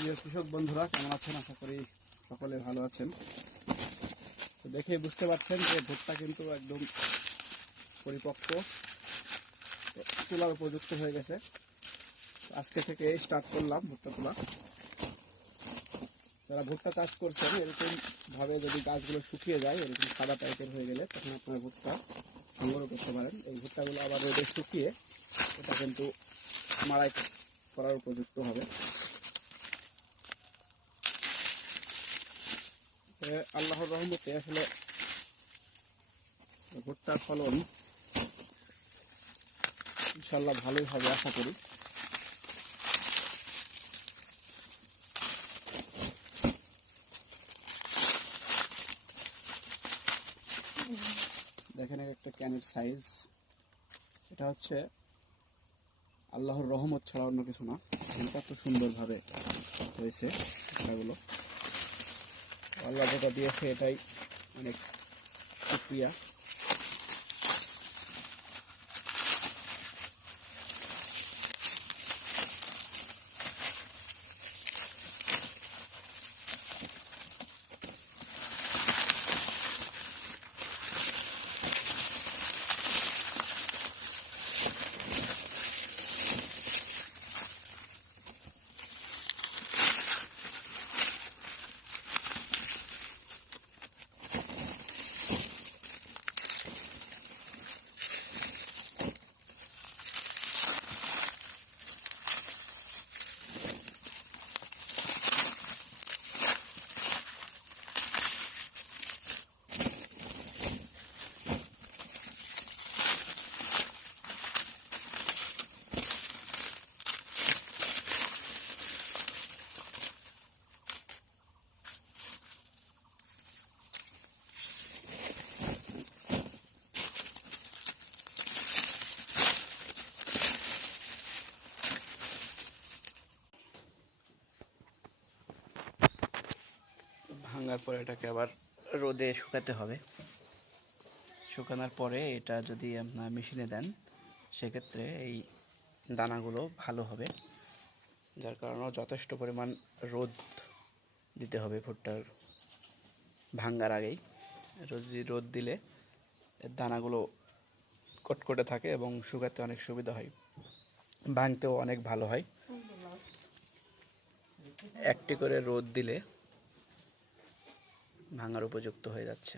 প্রিয় কৃষক বন্ধুরা কেমন আছেন? আশা করি সকলে ভালো আছেন। তো দেখে বুঝতে পারছেন যে ভুট্টা কিন্তু একদম পরিপক্ক, তোলার উপযুক্ত হয়ে গেছে। আজকে থেকে স্টার্ট করলাম ভুট্টা তোলা। যারা ভুট্টা চাষ করছেন এরকম ভাবে যদি গাছগুলো শুকিয়ে যায়, এরকম সাদা টাইপের হয়ে গেলে তখন আপনারা ভুট্টা সংগ্রহ করতে পারেন। এই ভুট্টাগুলো আবার রোদে শুকিয়ে এটা কিন্তু মাড়াই করার উপযুক্ত হবে। আল্লাহর রহমতে আসলে ভুট্টার ফলন ইনশাল্লাহ ভালোই হবে আশা করি। দেখেন একটা ক্যানের সাইজ, এটা হচ্ছে আল্লাহর রহমত ছাড়া অন্য কিছু না। এত সুন্দরভাবে হয়েছে ভুট্টাগুলো, আল্লাহ যেটা দিয়েছে এটাই অনেক শুকরিয়া। ভাঙার পরে এটাকে আবার রোদে শুকাতে হবে। শুকানোর পরে এটা যদি আপনার মেশিনে দেন সেক্ষেত্রে এই দানাগুলো ভালো হবে, যার কারণে যথেষ্ট পরিমাণ রোদ দিতে হবে ভুট্টার ভাঙার আগেই। রোদ দিলে দানাগুলো কটকটে থাকে এবং শুকাতে অনেক সুবিধা হয়, ভাঙতেও অনেক ভালো হয়। একটি করে রোদ দিলে ভাঙার উপযুক্ত হয়ে যাচ্ছে।